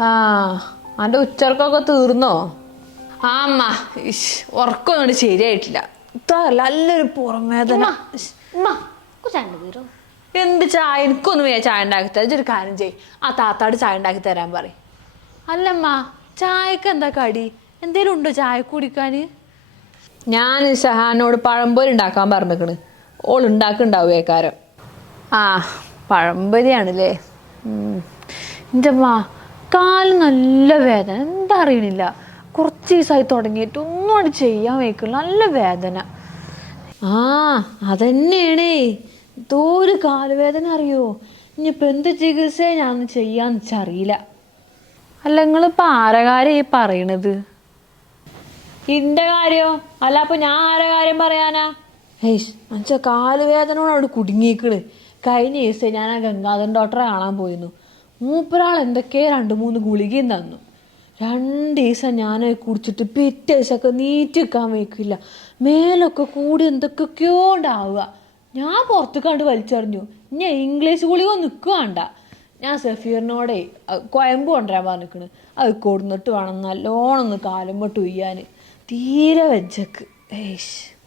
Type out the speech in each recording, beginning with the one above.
ആ അവന്റെ ഉച്ചർക്കൊക്കെ തീർന്നോ? ആ അമ്മ. ഇഷ് ഉറക്കം കൊണ്ട് ശരിയായിട്ടില്ല. ഇത്ര നല്ലൊരു തീരോ? എന്ത് ചായ? എനിക്കൊന്നും വേ ചായ ഉണ്ടാക്കി തരാം ഒരു കാര്യം ചെയ് ആ താത്താട് ചായ ഉണ്ടാക്കി തരാൻ പറയും. അല്ലമ്മ ചായക്ക് എന്താ കടി? എന്തേലും ഉണ്ടോ ചായ കുടിക്കാൻ ഞാൻ ഷഹാനോട് പഴംപൊരി ഉണ്ടാക്കാൻ പറഞ്ഞിക്കണ്. ഓൾ ഉണ്ടാക്കുന്നുണ്ടാവും ഏക്കാരം. ആ പഴംപൊരിയാണല്ലേ? എന്റെ അമ്മ കാൽ നല്ല വേദന. എന്താ അറിയണില്ല കുറച്ച് ദിവസമായി തുടങ്ങിയിട്ട് ഒന്നും അവിടെ ചെയ്യാൻ വയ്ക്കില്ല നല്ല വേദന. ആ അതന്നെയാണേ. എന്തോ ഒരു കാലുവേദന അറിയോ? ഇനിയിപ്പോൾ എന്ത് ചികിത്സ ഞാൻ ചെയ്യാന്ന് വെച്ചറിയില്ല അല്ല നിങ്ങളിപ്പോൾ ആരകാര്യം ഈ പറയണത്? ഇന്റെ കാര്യോ? അല്ല അപ്പൊ ഞാൻ ആരെ കാര്യം പറയാനാ? ഏയ് മനുഷ്യ കാലുവേദനയോട് അവിടെ കുടുങ്ങിയിക്കണ്. കഴിഞ്ഞ ദിവസം ഞാൻ ആ ഗംഗാധരൻ ഡോക്ടറെ കാണാൻ പോയിരുന്നു. മൂപ്പരാൾ എന്തൊക്കെ രണ്ട് മൂന്ന് ഗുളികയും തന്നു. രണ്ട് ദിവസം ഞാൻ കുടിച്ചിട്ട് പിറ്റേ ദിവസമൊക്കെ നീറ്റ് നിൽക്കാൻ വയ്ക്കില്ല. മേലൊക്കെ കൂടി എന്തൊക്കെയൊക്കെയോ ഉണ്ടാവുക. ഞാൻ പുറത്ത് കണ്ട് വലിച്ചെറിഞ്ഞു. ഇനി ഇംഗ്ലീഷ് ഗുളിക നിൽക്കുകണ്ട ഞാൻ സഫീറിനോടെ കൊയമ്പ് കൊണ്ടുവരാൻ പറഞ്ഞിരിക്കണ്. അത് കൊടുന്നിട്ട് വേണം നല്ലോണം ഒന്ന് പൊട്ട് ഉയ്യാൻ. തീരെ വെച്ചക്ക്. ഏഷ്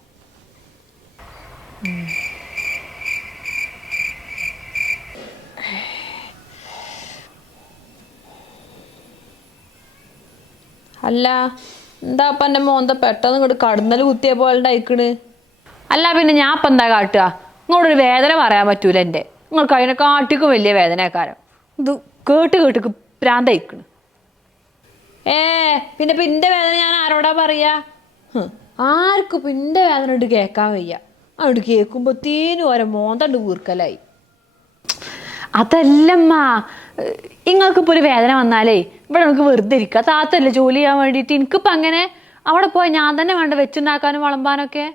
അല്ല എന്താ അപ്പം എന്റെ മോന്ത പെട്ടെന്ന് ഇങ്ങോട്ട് കടന്നൽ കുത്തിയ പോലെ ഉണ്ടായിക്കണ് അല്ല പിന്നെ ഞാൻ അപ്പൊ എന്താ കാട്ടുക? നിങ്ങളോടൊരു വേദന പറയാൻ പറ്റൂല എന്റെ നിങ്ങൾക്ക് അതിനെ കാട്ടിക്കും വലിയ വേദനക്കാരം ഇത് കേട്ട് കേട്ട് പ്രാന്തയിക്കണ്. ഏ പിന്നെ പിന്റെ വേദന ഞാൻ ആരോടാ പറയാ? ആർക്കും പിന്റെ വേദന ഇട്ട് കേൾക്കാൻ വയ്യ. അങ്ങോട്ട് കേൾക്കുമ്പോഴത്തേനും ഓരോ മോന്തണ്ട് വീർക്കലായി. അതല്ലമ്മ നിങ്ങൾക്കിപ്പോൾ ഒരു വേദന വന്നാലേ ഇവിടെ നമുക്ക് വെറുതെ ഇരിക്കുക താത്തല്ല ജോലി ചെയ്യാൻ വേണ്ടിയിട്ട്. എനിക്കിപ്പോൾ അങ്ങനെ അവിടെ പോയി ഞാൻ തന്നെ വേണ്ട വെച്ചുണ്ടാക്കാനും വളമ്പാനൊക്കെ.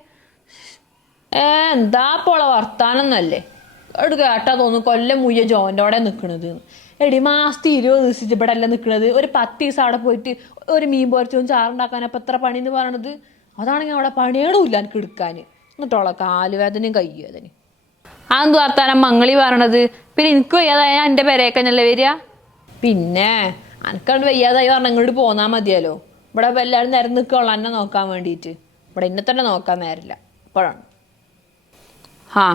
ഏ എന്താ പോള വർത്താനൊന്നല്ലേ? എവിടെ കേട്ടാ തോന്നുന്നു കൊല്ലം മുയ്യ ജോന്റോടെ നിൽക്കണത് എടി മാസത്തി ഇരുപത് ദിവസം ഇവിടെ അല്ല നിൽക്കണത് ഒരു പത്ത് ദിവസം അവിടെ പോയിട്ട് ഒരു മീൻ പൊരിച്ചും ചാറുണ്ടാക്കാൻ അപ്പം എത്ര പണി എന്ന് പറയണത് അതാണെങ്കിൽ അവിടെ പണിയേടുമില്ല എനിക്ക് എടുക്കാൻ എന്നിട്ടോളെ കാലുവേദനയും കയ്യുവേദനയും അതെന്ത് വർത്താനം മംഗളി പറയണത്? പിന്നെ എനിക്ക് വയ്യാതായ എന്റെ പെരേക്കഞ്ഞല്ലേ വരിക? പിന്നെ അനക്കാണ്ട് വയ്യാതായി പറഞ്ഞ ഇങ്ങോട്ട് പോന്നാൽ മതിയല്ലോ. ഇവിടെ ഇപ്പം എല്ലാവരും നേരം നിൽക്കുള്ളൂ എന്നെ നോക്കാൻ വേണ്ടിയിട്ട്. ഇവിടെ എന്നെ തന്നെ നോക്കാൻ നേരില്ല അപ്പോഴാണ് ആ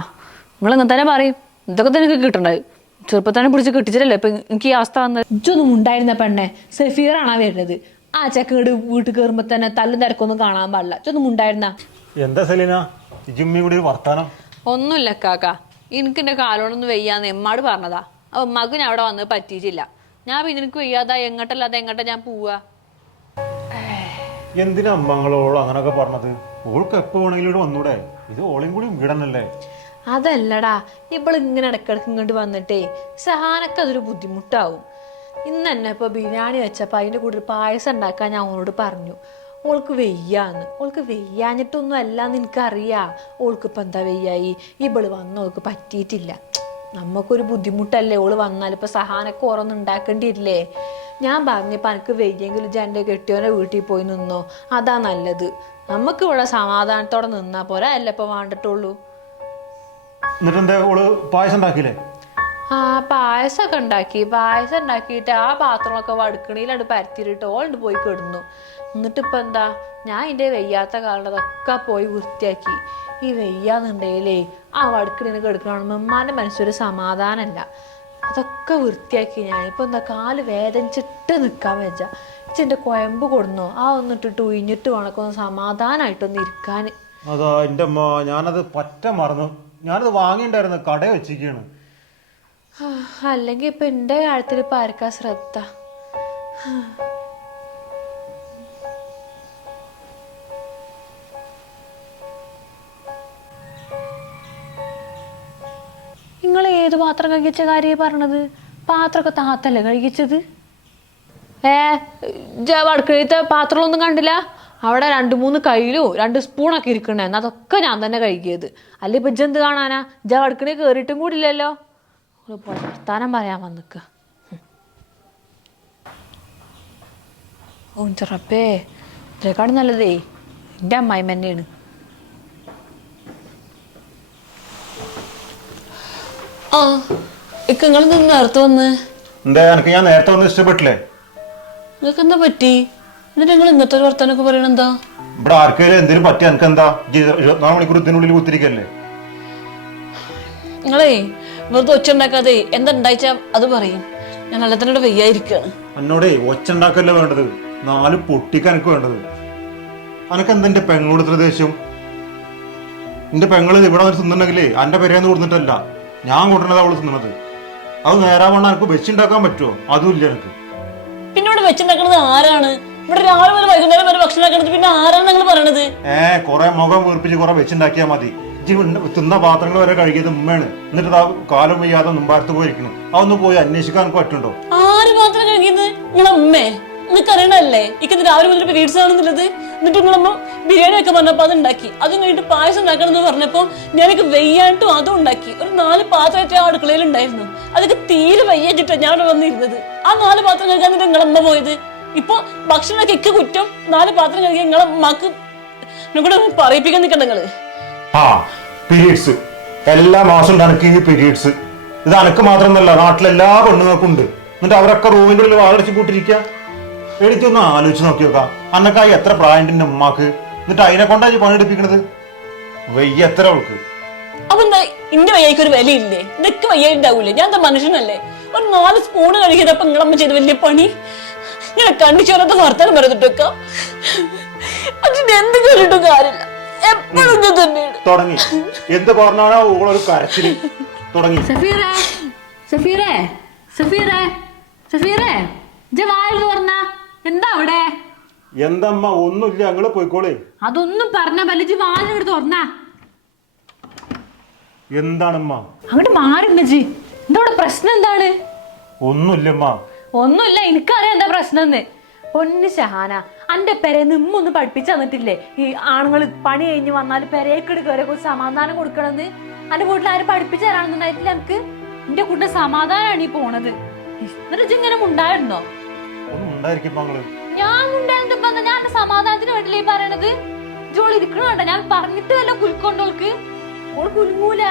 നിങ്ങൾ ഇങ്ങനെ തന്നെ പറയും. ഇതൊക്കെ തന്നെ എനിക്ക് കിട്ടണ്ടത്. ചെറുപ്പത്തന്നെ പിടിച്ച് കിട്ടിച്ചിട്ടല്ലേ ഇപ്പം എനിക്ക് ഈ അവസ്ഥ വന്നത്? ഇജൊന്നും ഉണ്ടായിരുന്ന പെണ്ണെ സഫീറാണാ വരുന്നത്. ആ ചെക്കങ്ങട് വീട്ടിൽ കയറുമ്പോൾ തന്നെ തല്ലും തിരക്കൊന്നും കാണാൻ പാടില്ല. ഇജൊന്നും ഉണ്ടായിരുന്ന? എന്താ സെലീന? ജിമ്മി കൂടി വർത്താനം. ഒന്നുമില്ല കാക്ക. എനിക്ക് എന്റെ കാലോടൊന്ന് വെയ്യാന്ന് എമ്മാട് പറഞ്ഞതാ. അപ്പൊ മകന് അവിടെ വന്ന് പറ്റിയിട്ടില്ല. ഞാൻ പിന്നെ എനിക്ക് വെയ്യാതാ എങ്ങോട്ടല്ലാതെ എങ്ങോട്ടാ ഞാൻ പോവാ? എന്തിനാ അമ്മങ്ങളോട് അങ്ങനൊക്കെ പറഞ്ഞത്? ഓൾക്ക് എപ്പോ വേണമെങ്കിലും ഇവിടെ വന്നൂടെ? ഇത് ഓളും കൂടി വീടന്നല്ലേ? അതല്ലടാ ഇപ്പോൾ ഇങ്ങനെ ഇടക്കിടക്ക് ഇങ്ങോട്ട് വന്നിട്ടേ സഹാനൊക്കെ അതൊരു ബുദ്ധിമുട്ടാവും. ഇന്ന് തന്നെ ഇപ്പോൾ ബിരിയാണി വെച്ചപ്പോൾ അതിന്റെ കൂടെ ഒരു പായസം ഉണ്ടാക്കാൻ ഞാൻ അവനോട് പറഞ്ഞു. ഓൾക്ക് വെയ്യാന്ന്. ഓൾക്ക് വെയ്യാഞ്ഞിട്ടൊന്നും അല്ലാന്ന് എനിക്കറിയാം. ഓൾക്ക് ഇപ്പം എന്താ വെയ്യായി? ഇവൾ വന്ന് ഓൾക്ക് പറ്റിയിട്ടില്ല. നമുക്കൊരു ബുദ്ധിമുട്ടല്ലേ? ഓൾ വന്നാൽ ഇപ്പം സഹാനക്ക് ഓരോന്ന് ഉണ്ടാക്കേണ്ടിയില്ലേ ഞാൻ പറഞ്ഞപ്പോൾ എനിക്ക് വെയ്യെങ്കിൽ ജാന്റെ കെട്ടിയോനെ വീട്ടിൽ പോയി നിന്നോ? അതാ നല്ലത്. നമുക്ക് ഇവിടെ സമാധാനത്തോടെ നിന്നാൽ പോരാ? അല്ല ഇപ്പം വേണ്ടിട്ടുള്ളൂ? ഓൾ പായസം ഉണ്ടാക്കിയില്ലേ? ആ പായസമൊക്കെ ഉണ്ടാക്കി. പായസം ഉണ്ടാക്കിയിട്ട് ആ പാത്രങ്ങളൊക്കെ വടുക്കണിയിലാണ് പരത്തിയിട്ട് ഓൾ പോയി കിടന്നു. എന്നിട്ട് ഇപ്പം എന്താ ഞാൻ എന്റെ വെയ്യാത്ത കാലതൊക്കെ പോയി വൃത്തിയാക്കി. ഈ വെയ്യാന്നുണ്ടെങ്കിലേ ആ വടുക്കണിന് കിടക്കണം ഉമ്മാന്റെ മനസ്സൊരു സമാധാനമല്ല അതൊക്കെ വൃത്തിയാക്കി ഞാൻ. ഇപ്പം എന്താ കാൽ വേദനിച്ചിട്ട് നിൽക്കാൻ വെച്ച എന്റെ കുഴമ്പ് കൊടുന്നോ? ആ ഒന്നിട്ടിട്ട് ഉയിഞ്ഞിട്ട് വണക്കൊന്ന് സമാധാനമായിട്ടൊന്ന് ഇരിക്കാൻ. അതാ എന്റെ അമ്മ ഞാനത് പറ്റ മറന്നു. ഞാനത് വാങ്ങിണ്ടായിരുന്നു കട വെച്ചിരിക്കുകയാണ് അല്ലെങ്കിൽ ഇപ്പം എന്റെ കാര്യത്തിൽ ഇപ്പം ആർക്കാ ശ്രദ്ധ? ഏത് പാത്രം കഴിച്ച കാര്യം പറഞ്ഞത്? പാത്രമൊക്കെ താത്തല്ലേ കഴിച്ചത്? ഏ അടുക്കളത്തെ പാത്രമൊന്നും കണ്ടില്ല? അവിടെ രണ്ട് മൂന്ന് കയ്യിലും രണ്ട് സ്പൂണൊക്കെ ഇരിക്കണേ. എന്നാൽ അതൊക്കെ ഞാൻ തന്നെ കഴുകിയത്. അല്ലെ ഇപ്പം ഇജ്ജെന്ത് കാണാനാ? ഇജ്ജ അടുക്കളയിൽ കയറിയിട്ടും കൂടി വർത്താനം പറയാൻ വന്നിക്ക. ഓ ചെറപ്പേ. ഇതിനെക്കാളും നല്ലതേ. എന്റെ അമ്മായി തന്നെയാണ് ആ ഇക്ക നിങ്ങൾ നിന്ന് നേരത്തെ വന്ന്. എന്താ എനിക്ക് ഞാൻ നേരത്തെ ഒന്നും ഇഷ്ടപ്പെട്ടില്ലേ? നിങ്ങൾക്ക് എന്താ പറ്റി? എന്നിട്ട് നിങ്ങൾ ഒരു ഇവിടെ ആർക്കെങ്കിലും എന്തെങ്കിലും പറ്റിയ എനിക്ക് എന്താ ഇരുപത്തിനാല് മണിക്കൂർ ഇതിനുള്ളിൽ കുത്തിരിക്കല്ലേ? നിങ്ങളേ വെറുതെ ഒച്ച ഉണ്ടാക്കാതെ എന്താ ഉണ്ടായിച്ച അത് പറയും. ഞാൻ നല്ല തന്നെ വെയ്യായിരിക്കാണ്. എന്നോടേ ഒച്ച ഉണ്ടാക്കല്ല വേണ്ടത്? നാല് പൊട്ടിക്ക് എനിക്ക് വേണ്ടത്. അനക്ക് എന്താ എന്റെ പെങ്ങളോട് ഇത്ര ദേഷ്യം? എന്റെ പെങ്ങൾ ഇവിടെ വന്ന് തിന്നുണ്ടെങ്കിലേ എന്റെ പെരേന്ന് കൊടുത്തിട്ടല്ല. ഞാൻ കൊണ്ടുവന്നത് അവൾ തിന്നണത്. അത് നേരാവണ്ണം എനിക്ക് വെച്ചുണ്ടാക്കാൻ പറ്റുമോ അതുമില്ല എനിക്ക്. പിന്നെ ഇവിടെ വെച്ചുണ്ടാക്കണത് ആരാണ്? ഇവിടെ രാവിലെ വരെ വൈകുന്നേരം വരെ ഭക്ഷണം ഉണ്ടാക്കണത് പിന്നെ ആരാണ് നിങ്ങൾ പറയണത്? ഏ കൊറേ മുഖം വീർപ്പിച്ച് കൊറേ വെച്ചുണ്ടാക്കിയാ മതി. ഇജ്ജ് തിന്ന പാത്രങ്ങൾ വരെ കഴുകിയത് ഉമ്മയാണ്. എന്നിട്ട് ആ കാലം വയ്യാതെ മുമ്പാടത്ത് പോയിരിക്കുന്നു അതൊന്ന് പോയി അന്വേഷിക്കാൻ എനിക്ക് പറ്റുണ്ടോ ആര് പാത്രം കഴുകിയത്? നിങ്ങളെ ഉമ്മേ. നിങ്ങൾക്ക് അറിയണല്ലേ ഇക്കത് രാവിലെ മുതൽ പീരീഡ്സ് ആണെന്നുള്ളത് എന്നിട്ട് നിങ്ങളമ്മ ബിരിയാണി ഒക്കെ പറഞ്ഞപ്പോ അത് ഉണ്ടാക്കി അതും കഴിഞ്ഞിട്ട് പായസം ഉണ്ടാക്കണം എന്ന് പറഞ്ഞപ്പോ ഞാനൊക്കെ വെയ്യാണ്ടും അതും ഉണ്ടാക്കി ഒരു നാല് പാത്രമായിട്ട് ആ അടുക്കളയിൽ ഉണ്ടായിരുന്നു അതൊക്കെ തീരെ വയ്യാച്ചിട്ടാണ് ഞാൻ അവിടെ വന്നിരുന്നത്. ആ നാല് പാത്രം കഴിക്കാൻ നിങ്ങളമ്മ പോയത്? ഇപ്പൊ ഭക്ഷണമൊക്കെ ഇക്ക് കുറ്റം. നാല് പാത്രം കഴിക്കാൻ നിങ്ങളെ മക്ക് നിങ്ങളുടെ പറയിപ്പിക്കാൻ നിൽക്കണ്ട നിങ്ങൾ ആ പീരീഡ്സ് എല്ലാ മാസവും എനിക്ക് ഈ പീരീഡ്സ് ഇത് അനക്ക് മാത്രമല്ല നാട്ടിലെല്ലാ പെണ്ണുങ്ങൾക്കും ഉണ്ട്. എന്നിട്ട് അവരൊക്കെ റൂമിന്റെ ഉള്ളിൽ വാടടിച്ച് കൂട്ടിരിക്കുക എടിച്ചൊന്ന് ആലോചിച്ച് നോക്കി നോക്കാം അന്നക്കായി എത്ര പ്രായത്തിന്റെ ഉമ്മാക്ക്? എന്നിട്ട് അതിനെ കൊണ്ടായി പണിയെടുപ്പിക്കണത്? വയ്യ എത്ര അവൾക്ക്? അപ്പൊ എന്താ ഇന്റെ വയ്യക്ക് ഒരു വിലയില്ലേ? ഇതൊക്കെ വയ്യ ഉണ്ടാവൂലേ ഞാൻ എന്താ മനുഷ്യനല്ലേ? ഒരു നാല് സ്പൂണ് കഴിക്കുന്നപ്പോ നിങ്ങളമ്മ ചെയ്ത വലിയ പണി? ഞാൻ കണ്ടിച്ചോരത്തെ വർത്താനം പറഞ്ഞിട്ടൊക്കെ? അതിന് എന്ത് കേട്ടിട്ടും കാര്യമില്ല. എപ്പോഴും ഇത് തന്നെയാണ്. തുടങ്ങി. എന്ത് പറഞ്ഞാണോ ഓളൊരു കരച്ചിൽ. തുടങ്ങി. സഫീറേ സഫീറേ സഫീറേ സഫീറേ വായിൽ തുറന്ന എന്താ അവിടെ? എന്തമ്മ ഒന്നുമില്ല. ഞങ്ങൾ പോയിക്കോളേ. അതൊന്നും പറഞ്ഞ ബലിജി വാലിനോട് തുറന്ന. എന്താണമ്മ? അങ്ങോട്ട് മാറിണ്ടജി എന്താ അവിടെ പ്രശ്നം എന്താണ്? ഒന്നുമില്ലമ്മ. ഒന്നുമില്ല എനിക്കറിയാം എന്താ പ്രശ്നം എന്ന് പൊന്ന് ഷഹാന അന്റെ പെരേന്ന് ഇമ്മൊന്നും പഠിപ്പിച്ചു തന്നിട്ടില്ലേ? ഈ ആണുങ്ങൾ പണി കഴിഞ്ഞ് വന്നാൽ പെരേക്കെട് കയറി കുറച്ച് സമാധാനം കൊടുക്കണമെന്ന്. അന്റെ വീട്ടിൽ ആരും പഠിപ്പിച്ചു തരാണെന്നുണ്ടായിട്ടില്ല എനിക്ക്. എന്റെ കൂട്ടിന്റെ സമാധാനമാണ് ഈ പോണത്. ഇങ്ങനെ ഉണ്ടായിരുന്നോ ഒന്നും ഉണ്ടായിരിക്കും മകൾ. ഞാൻ ഉണ്ടായിരുന്നപ്പോ ഞാൻ സമാധാനത്തിന് വേണ്ടിയില്ലേ ഈ പറയണത്? ഇരിക്കണണ്ട ഞാൻ പറഞ്ഞിട്ട് വല്ല കുലുക്കൊണ്ടോൾക്ക് ഓൾ കുലുങ്ങൂല.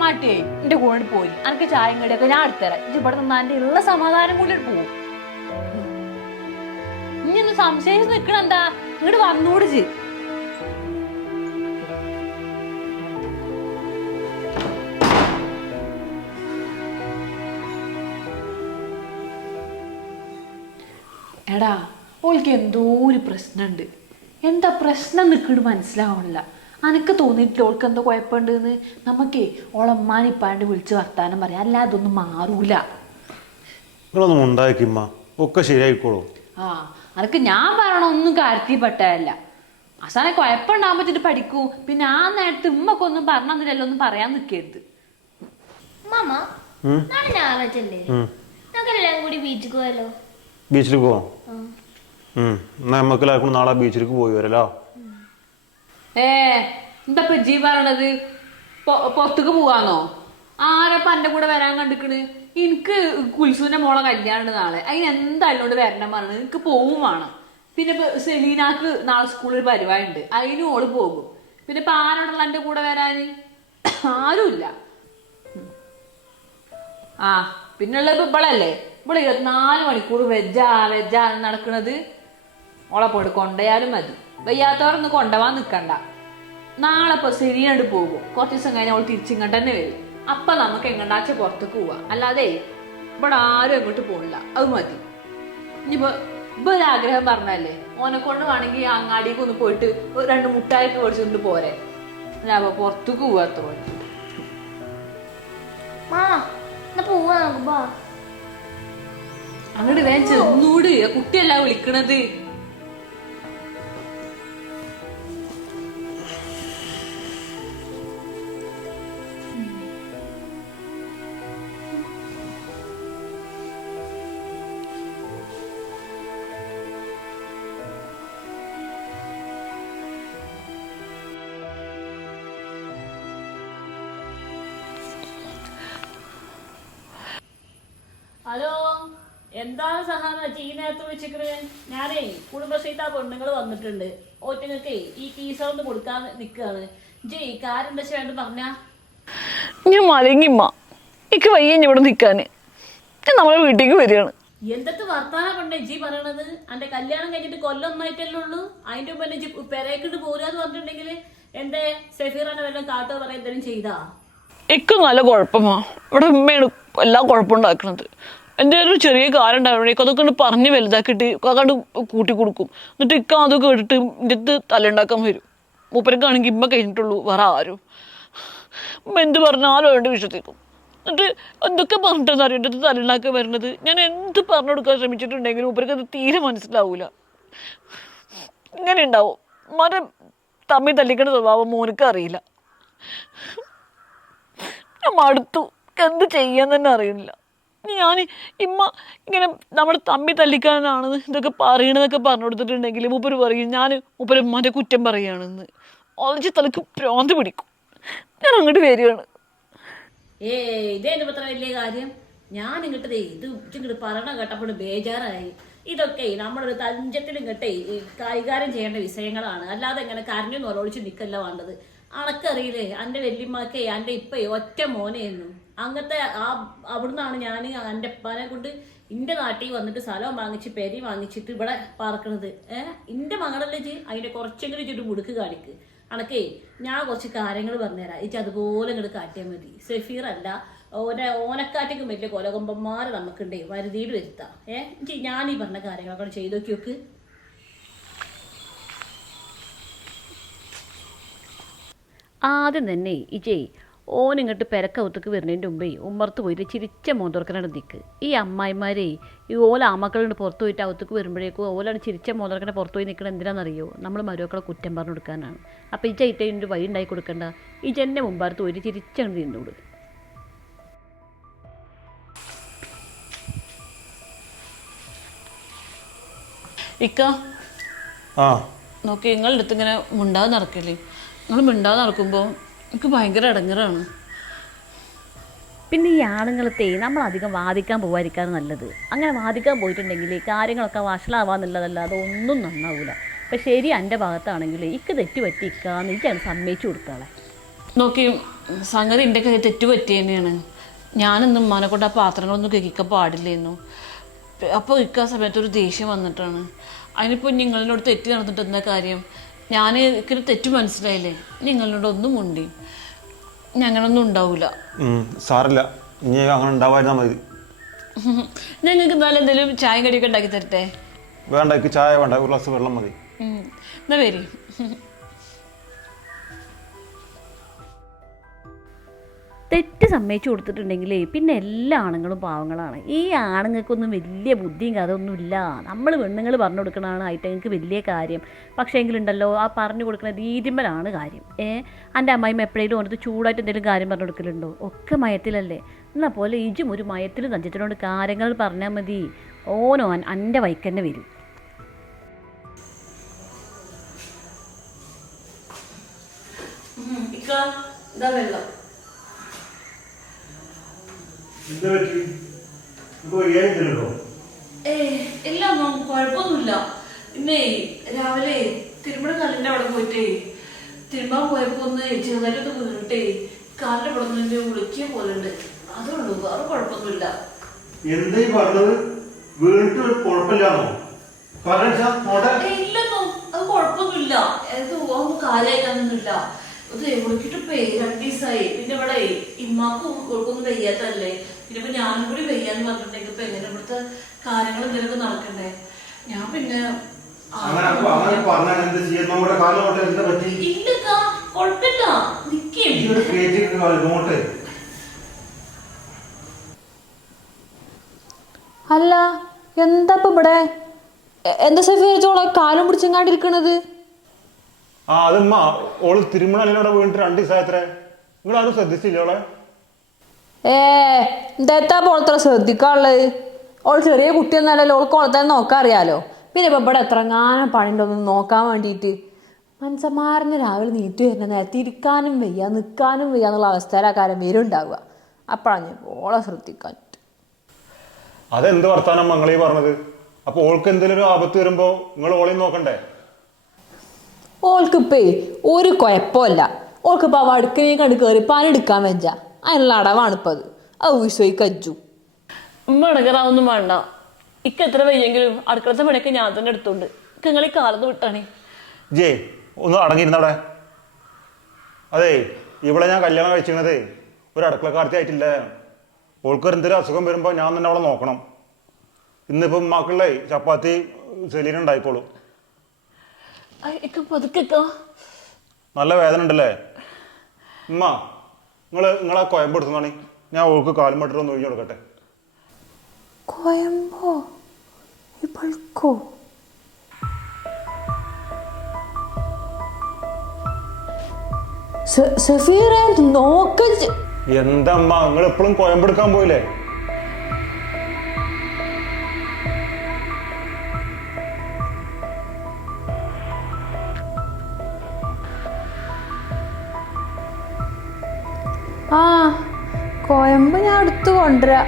മാട്ടിയേ എന്റെ കൂടെ പോയി. എനിക്ക് ചായം ഞാൻ എടുത്തരാം ഇത് ഇവിടെ നിന്നാ എന്റെ ഉള്ള സമാധാനം കൂടി പോവും. ഇനി നിക്കണ എന്താ ഇങ്ങോട്ട് വന്നൂട് എടാ ഓൾക്ക് എന്തോ ഒരു പ്രശ്നമുണ്ട് എന്താ പ്രശ്നം നിൽക്കണ്ട് മനസ്സിലാവണില്ല. അനക്ക് തോന്നിയിട്ടില്ല ഓൾക്ക് എന്തോ കുഴപ്പമുണ്ടെന്ന്? നമുക്കേ ഓളമ്മാനിപ്പാണ്ട് വിളിച്ച് വർത്താനം പറയാം. അല്ല അതൊന്നും മാറൂല. നിങ്ങളൊന്നും ഒക്കെ ശരിയായിക്കോളൂ. ആ അനക്ക് ഞാൻ പറയണ ഒന്നും കാര്യത്തിൽ പെട്ടതല്ല. അസാനെ കുഴപ്പമുണ്ടാകാൻ പറ്റിട്ട് പഠിക്കൂ. പിന്നെ ആ നേരത്ത് ഉമ്മക്ക് ഒന്നും പറഞ്ഞില്ലല്ലോ ഒന്നും പറയാൻ നിൽക്കരുത്. മാമ നാളെ ഞായറാഴ്ച അല്ലേ? നമുക്കെല്ലാം കൂടി ബീച്ചിൽ പോയാലോ? ബീച്ചിൽ പോവാം. എന്നാ നമുക്ക് എല്ലാവർക്കും നാളെ ബീച്ചിലേക്ക് പോയി വരല്ലോ ഏ എന്താ ജി പറയണത്? പുറത്തേക്ക് പോവാന്നോ? ആരപ്പ എന്റെ കൂടെ വരാൻ കണ്ടിക്കണ്? എനിക്ക് കുൽസുവിന്റെ മോളെ കല്യാണം നാളെ. അതിന് എന്തായാലും വരണം പറഞ്ഞത് എനിക്ക് പോവും വേണം. പിന്നെ ഇപ്പൊ സെലീനാക്ക് നാളെ സ്കൂളിൽ പരിപാടി ഉണ്ട് അതിനും ഓൾ പോകും. പിന്നെ ഇപ്പൊ ആരോടുള്ള എന്റെ കൂടെ വരാന്? ആരുമില്ല ആ പിന്നുള്ള ഇപ്പൊ ഇവളല്ലേ? ഇവിടെ ഇരുപത്തിനാല് മണിക്കൂർ വെജാ വെജാ നടക്കുന്നത് ഓളെ പോയിട്ട് കൊണ്ടയാലും മതി. വയ്യാത്തവരൊന്നും കൊണ്ടുപോവാൻ നിൽക്കണ്ട നാളെ ഇപ്പൊ ശരിയായിട്ട് പോകും. കുറച്ച് ദിവസം കഴിഞ്ഞാൽ അവൾ തിരിച്ചിങ്ങോട്ട് തന്നെ വരും. അപ്പൊ നമുക്ക് എങ്ങണ്ടാച്ച പുറത്തേക്ക് പോവാ. അല്ലാതെ ഇവിടെ ആരും എങ്ങോട്ട് പോകില്ല അത് മതി. ഇപ്പൊ ഒരു ആഗ്രഹം പറഞ്ഞല്ലേ ഓനെ കൊണ്ട് വേണമെങ്കിൽ അങ്ങാടിക്ക് ഒന്ന് പോയിട്ട് രണ്ട് മുട്ടായൊക്കെ മേടിച്ചുകൊണ്ട് പോരെ. ഞാൻ പുറത്തേക്ക് പോവാ അത്ര പോവാ നമുക്ക് അങ്ങോട്ട് വേഗം ചെന്നൂട് ആ കുട്ടിയല്ല വിളിക്കണത് ഹലോ എന്താണ് സഹാന ഈ നേരത്ത് വിളിച്ചിട്ട് ഞാനേ കുടുംബശ്രീത്താ പെണ്ണുങ്ങൾ വന്നിട്ടുണ്ട്. ഓറ്റങ്ങൾക്ക് ഈ കീ സൗണ്ട് കൊടുക്കാൻ നിൽക്കുകയാണ് ജയ് കാരെന്താ ചെയ്യാണ്ട് പറഞ്ഞാ? ഞാൻ മലങ്ങിമ്മ എനിക്ക് വയ്യ ഇവിടെ നിൽക്കാന് ഞാൻ നമ്മളെ വീട്ടിലേക്ക് വരികയാണ്. എന്തൊക്കെ വർത്താന കൊണ്ടേ ജി പറയണത്? അന്റെ കല്യാണം കഴിഞ്ഞിട്ട് കൊല്ലം ഒന്നായിട്ടല്ലേ ഉള്ളൂ? അതിന്റെ മുമ്പ് എന്നെ ജി പെരേക്കിട്ട് പോരാന്ന് പറഞ്ഞിട്ടുണ്ടെങ്കിൽ എന്റെ സെഫീറാണ് വല്ലതും കാട്ടോ പറയാൻ എന്തെങ്കിലും ചെയ്താ? എനിക്ക് നല്ല കുഴപ്പമാ. ഇവിടെ ഉമ്മയാണ് എല്ലാ കുഴപ്പമുണ്ടാക്കുന്നത് എന്റെ ഒരു ചെറിയ കാര്യം ഉണ്ടാവുമ്പോഴേക്കും അതൊക്കെ കൊണ്ട് പറഞ്ഞ് വലുതാക്കിയിട്ട് കണ്ട് കൂട്ടി കൊടുക്കും. എന്നിട്ട് ഇക്ക അത് കേട്ടിട്ട് എന്റെ അടുത്ത് തലയുണ്ടാക്കാൻ വരും. മൂപ്പരക്കാണെങ്കിൽ ഇമ്മ കഴിഞ്ഞിട്ടുള്ളൂ വേറെ ആരും. എന്ത് പറഞ്ഞാലും അവരുടെ വിശ്വസിക്കും. എന്നിട്ട് എന്തൊക്കെ പറഞ്ഞിട്ടെന്ന് അറിയാം എന്റെ അടുത്ത് തലയുണ്ടാക്കാൻ വരുന്നത് ഞാൻ എന്ത് പറഞ്ഞു കൊടുക്കാൻ ശ്രമിച്ചിട്ടുണ്ടെങ്കിലും മൂപ്പരക്ക് അത് തീരെ മനസ്സിലാവൂല. ഇങ്ങനെ ഉണ്ടാവും. മരം തമ്മിൽ തല്ലിക്കണ സ്വഭാവം മോനക്ക് അറിയില്ല. ഞാൻ മടുത്തു. എന്ത് ചെയ്യാന്ന് തന്നെ അറിയുന്നില്ല. ഞാൻ ഇമ്മ ഇങ്ങനെ നമ്മൾ തമ്മി തല്ലിക്കാനാണെന്ന് ഇതൊക്കെ പറയണതൊക്കെ പറഞ്ഞു കൊടുത്തിട്ടുണ്ടെങ്കിൽ മൂപ്പര് പറയും ഞാൻ മൂപ്പര് ഉമ്മാന്റെ കുറ്റം പറയുകയാണെന്ന് ഒളിച്ച് തലക്ക് പ്രാന്ത് പിടിക്കും. ഞാൻ അങ്ങോട്ട് വരികയാണ്. ഏ ഇതേന്റെ പത്ര വലിയ കാര്യം. ഞാൻ ഇങ്ങോട്ട് ഇത് ഇങ്ങോട്ട് പറയണ കേട്ടപ്പോൾ ബേജാറായി. ഇതൊക്കെ നമ്മുടെ തഞ്ചത്തിലും ഈ കൈകാര്യം ചെയ്യേണ്ട വിഷയങ്ങളാണ്. അല്ലാതെ ഇങ്ങനെ കരഞ്ഞു നൊരൊളിച്ച് നിൽക്കല്ല വേണ്ടത്. അണക്കറിയില്ലേ എന്റെ വല്യമ്മക്കേ എന്റെ ഇപ്പ ഒറ്റ മോനെയായിരുന്നു അങ്ങനത്തെ ആ അവിടുന്നാണ് ഞാൻ എന്റെ അപ്പാനെ കൊണ്ട് എന്റെ നാട്ടിൽ വന്നിട്ട് സ്ഥലം വാങ്ങിച്ച് പെരി വാങ്ങിച്ചിട്ട് ഇവിടെ പാർക്കണത്. ഏഹ് എന്റെ മകളല്ലേ ജി അതിന്റെ കുറച്ചെങ്കിലും ചുറ്റും മുടുക്ക് കാണിക്ക്. അണക്കേ ഞാൻ കുറച്ച് കാര്യങ്ങൾ പറഞ്ഞുതരാം. ഇച്ചി അതുപോലെ ഇങ്ങോട്ട് കാട്ടിയാൽ മതി. സെഫീർ അല്ല ഓനെ ഓനക്കാറ്റേക്കും വലിയ കൊലകൊമ്പന്മാർ നമുക്കുണ്ടേ. വരുതിയിൽ വരുത്താം. ഏഹ് ഇച്ചി ഞാൻ ഈ പറഞ്ഞ കാര്യങ്ങളൊക്കെ ചെയ്ത് നോക്കി നോക്ക്. ആദ്യം തന്നെ ഇജയ് ഓൻ ഇങ്ങോട്ട് പെരക്കൗത്തക്ക് വരുന്നതിന്റെ മുമ്പേ ഉമ്മർത്ത് പോയിട്ട് ചിരിച്ച മോന്തോർക്കനാണ് നിൽക്ക് ഈ അമ്മായിമാരെ ഈ ഓല ആമക്കളുണ്ട് പുറത്ത് പോയിട്ട് അകത്തേക്ക് വരുമ്പോഴേക്കും ഓലാണ് ചിരിച്ച മോന്തോർക്കനെ പുറത്ത് പോയി നിൽക്കണത് എന്തിനാണെന്നറിയോ? നമ്മൾ മരുമക്കളെ കുറ്റം പറഞ്ഞു കൊടുക്കാനാണ്. അപ്പോൾ ചൈറ്റ് ഇട്ടതിന്റെ വഴി ഉണ്ടാക്കി കൊടുക്കണ്ട. ഈ ജന്നെ മുമ്പാർത്ത് പോയിട്ട് ചിരിച്ചങ്ങ് ഇക്ക ആ. നോക്കി നിങ്ങളുടെ അടുത്ത് ഇങ്ങനെ മിണ്ടാതെ നടക്കില്ലേ? നിങ്ങൾ മിണ്ടാതെ നടക്കുമ്പോൾ എനിക്ക് ഭയങ്കര ഇടങ്ങറാണ്. പിന്നെ ഈ ആണുങ്ങളത്തെ നമ്മൾ അധികം വാദിക്കാൻ പോകാതിരിക്കാണ് നല്ലത്. അങ്ങനെ വാദിക്കാൻ പോയിട്ടുണ്ടെങ്കിൽ കാര്യങ്ങളൊക്കെ വഷളാവാന്നുള്ളതല്ലാതെ ഒന്നും നന്നാവൂല. അപ്പം ശരി എന്റെ ഭാഗത്താണെങ്കിൽ ഇക്ക് തെറ്റ് പറ്റി ഇക്കാന്ന് എനിക്കാണ് സമ്മതിച്ചു കൊടുത്താളെ. നോക്കി സംഗതി എന്റെ കയ്യിൽ തെറ്റ് പറ്റി തന്നെയാണ് ഞാനിന്ന് ഉമ്മാനെ കൊണ്ട് ആ പാത്രങ്ങളൊന്നും കഴിക്കാൻ പാടില്ലായിരുന്നു അപ്പോൾ ഇക്കാ സമയത്തൊരു സമയത്ത് ഒരു ദേഷ്യം വന്നിട്ടാണ്. അതിനിപ്പോൾ നിങ്ങളോട് തെറ്റ് നടന്നിട്ട് എന്താ കാര്യം? ഞാൻ എനിക്കൊരു തെറ്റു മനസ്സിലായില്ലേ? നിങ്ങളോട് ഒന്നും ഉണ്ട് ഞങ്ങളൊന്നും ഉണ്ടാവൂല. സാറില്ല. ഇനി അങ്ങനെ ഉണ്ടാവായിരുന്നാൽ മതി. ഞങ്ങൾക്ക് എന്നാലും എന്തെങ്കിലും ചായ കടിയൊക്കെ ഉണ്ടാക്കി തരട്ടെ? വേണ്ട എനിക്ക് ചായ വേണ്ട. ഒരു ഗ്ലാസ് വെള്ളം മതി. എന്നാ വരി. തെറ്റ് സമ്മതിച്ചു കൊടുത്തിട്ടുണ്ടെങ്കിൽ പിന്നെ എല്ലാ ആണുങ്ങളും പാവങ്ങളാണ്. ഈ ആണുങ്ങൾക്കൊന്നും വലിയ ബുദ്ധിയും കഥയൊന്നുമില്ല. നമ്മൾ പെണ്ണുങ്ങൾ പറഞ്ഞു കൊടുക്കണതാണ് ഐറ്റങ്ങൾക്ക് വലിയ കാര്യം. പക്ഷേ എങ്കിലുണ്ടല്ലോ ആ പറഞ്ഞു കൊടുക്കുന്ന രീതിമലാണ് കാര്യം. ഏ? എന്റെ അമ്മായിമ്മ എപ്പോഴേലും ഓനത്ത് ചൂടായിട്ട് എന്തെങ്കിലും കാര്യം പറഞ്ഞു കൊടുക്കലുണ്ടോ? ഒക്കെ മയത്തിലല്ലേ. എന്നാൽ പോലെ ഇജും ഒരു മയത്തിൽ തഞ്ചിട്ടിനോട് കാര്യങ്ങൾ പറഞ്ഞാൽ മതി. ഓനോ എന്റെ വൈക്കന്നെ വരും. ഇക്ക ഇതാ വെള്ളം. എന്താ പറ്റി? ഇപ്പോൾ ഏതില്ലല്ലോ ഏ ഇല്ല ഒന്നും കുഴപ്പമൊന്നുമില്ല. ഇന്നേ രാവിലെ തിരുമണ കല്ലിന്റെ അവിടെ പോയിട്ടേ തിരുമ്പാൻ പോയപ്പോ ഒന്ന് ചെറുതായിട്ടൊന്ന് വീണിട്ടേ കാലിന്റെ അവിടെ നിന്ന് എന്റെ പോലെ ഉണ്ട്. അതുള്ളൂ വേറെ കുഴപ്പമൊന്നുമില്ല. എന്താ ഈ പറഞ്ഞത്? വീണിട്ട് കുഴപ്പമില്ലാന്നോ? ഇല്ലെന്നോ അത് കുഴപ്പമൊന്നുമില്ല. ഇത് ഒന്നും കാലായിക്കാനൊന്നുമില്ല ഇത് വിളിക്കിട്ട് പേ രണ്ടു ദിവസമായി. പിന്നെ ഇവിടെ ഇമ്മാക്കും ഇവർക്കൊന്നും വയ്യാത്തല്ലേ ഇപ്പൊ ഞാനും കൂടി വയ്യാന്ന് പറഞ്ഞിട്ടുണ്ടെങ്കിൽ ഇപ്പൊ എങ്ങനെ ഇവിടുത്തെ കാര്യങ്ങൾ എന്തെങ്കിലും നടക്കണ്ടേ? ഞാൻ പിന്നെ ഇല്ലക്ക കുഴപ്പമില്ല അല്ല എന്താ ഇപ്പൊ ഇവിടെ? എന്താ സെഫി ചോളെ കാലും പിടിച്ചെങ്ങാണ്ടിരിക്കണത്? ആ അതമ്മ ഓൾ തിരുമണലിനോടെ വീണിട്ട് രണ്ട് ദിവസമായത്രേ നിങ്ങൾ ആരും ശ്രദ്ധിച്ചില്ല ഓളെ? ഏ എന്താ പോളത്ര ശ്രദ്ധിക്കാനുള്ളത്? ഓൾ ചെറിയ കുട്ടിയൊന്നല്ലല്ലോ ഓൾക്ക് ഓളത്തെ നോക്കാൻ അറിയാലോ പിന്നെ ഇപ്പൊ ഇവിടെ എത്രങ്ങാനും പണിയുണ്ടോന്ന് നോക്കാൻ വേണ്ടിയിട്ട്. മനുഷ്യന്മാരനെ രാവിലെ നീറ്റ് വരുന്ന നേരത്തെ ഇരിക്കാനും വയ്യ നിൽക്കാനും വയ്യ എന്നുള്ള അവസ്ഥയിലാക്കാരം വരുണ്ടാവുക അപ്പോഴാണ് ഞാൻ ഓളെ ശ്രദ്ധിക്കാൻ. അതെന്ത് വർത്താനം മങ്ങളീ പറഞ്ഞത്? അപ്പൊ ഓൾക്ക് എന്തെങ്കിലും ഒരു ആപത്ത് വരുമ്പോ നിങ്ങൾ ഓളെയും നോക്കണ്ടേ? ഓൾക്കിപ്പേ ഒരു കുഴപ്പമില്ല. ഓൾക്കിപ്പോൾ വടുക്കിനെ കണ്ട് കയറി പാനെടുക്കാൻ വെച്ച അതിനുള്ള അടവാണിപ്പോൾ അത് അത് വിശ്വസിക്കജ്ജു ഉമ്മ ഇടകറാവൊന്നും വേണ്ട. ഇക്ക എത്ര വയ്യെങ്കിലും അടുക്കളത്തെ പണിയൊക്കെ ഞാൻ തന്നെ എടുത്തോണ്ട്. ഇക്ക നിങ്ങൾ ഈ കാലത്ത് വിട്ടാണേ. ജേ ഒന്ന് അടങ്ങിയിരുന്നവിടെ അതെ ഇവിടെ ഞാൻ കല്യാണം കഴിച്ചിരുന്നത് ഒരു അടുക്കളക്കാരത്തി ആയിട്ടില്ല. ഓൾക്ക് എന്തെങ്കിലും അസുഖം വരുമ്പോൾ ഞാൻ തന്നെ അവളെ നോക്കണം. ഇന്നിപ്പം മക്കളെ ചപ്പാത്തി സെലീന ഉണ്ടായിക്കോളൂ. ഇക്ക പതുക്കെ നല്ല വേദന ഉണ്ടല്ലേ? ഉമ്മ നിങ്ങൾ നിങ്ങളെ കോയമ്പ് എടുത്തുന്നാണ്. ഞാൻ ഓൾക്ക് കാലും മട്ടൊന്ന് ഒഴിഞ്ഞു കൊടുക്കട്ടെ. കോയമ്പോ? ഇവൾക്കോ? സ- സഫീറെ നോക്ക് എന്താ നിങ്ങൾ എപ്പോഴും കോയമ്പെടുക്കാൻ പോയില്ലേ? ആ കോയമ്പ് ഞാൻ എടുത്തു കൊണ്ടുവരാം.